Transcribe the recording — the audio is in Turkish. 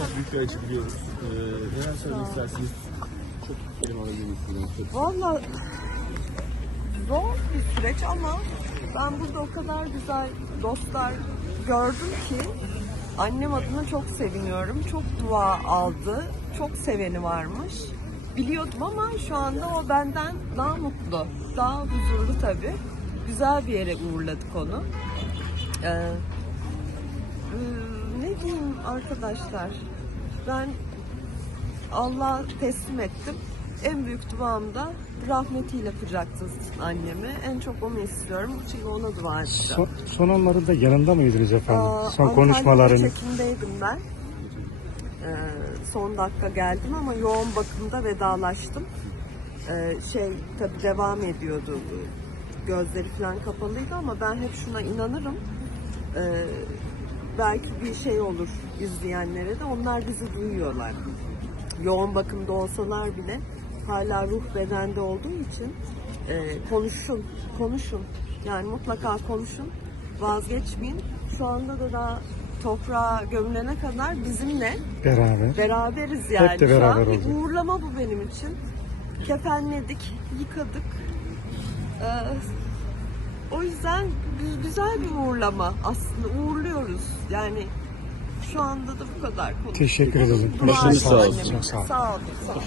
çok büyük bir acı biliyoruz. Ee, neler söylemek istersiniz? Çok kelime alabilir misiniz? Valla zor bir süreç ama ben burada o kadar güzel dostlar gördüm ki annem adına çok seviniyorum. Çok dua aldı. Çok seveni varmış. Biliyordum ama şu anda o benden daha mutlu. Daha huzurlu tabii. Güzel bir yere uğurladık onu. Ee, diyeyim arkadaşlar? Ben Allah'a teslim ettim. En büyük duam da rahmetiyle kucaklasın annemi. En çok onu istiyorum. Çünkü ona dua edeceğim. Son, son anlarında yanında mıydınız efendim? Aa, son Antalya'da konuşmalarınız. çekimdeydim ben. Ee, son dakika geldim ama yoğun bakımda vedalaştım. Ee, şey tabi devam ediyordu. Gözleri falan kapalıydı ama ben hep şuna inanırım. Ee, belki bir şey olur izleyenlere de onlar bizi duyuyorlar. Yoğun bakımda olsalar bile hala ruh bedende olduğu için e, konuşun, konuşun. Yani mutlaka konuşun, vazgeçmeyin. Şu anda da daha toprağa gömülene kadar bizimle Beraber. beraberiz yani. de Şu an beraber bir uğurlama bu benim için. Kefenledik, yıkadık. Ee, o yüzden gü- güzel bir uğurlama aslında. Uğurluyoruz. Yani şu anda da bu kadar. konuştuk. Teşekkür ederim. Başınız sağ olsun. Sağ olun. Sağ olun.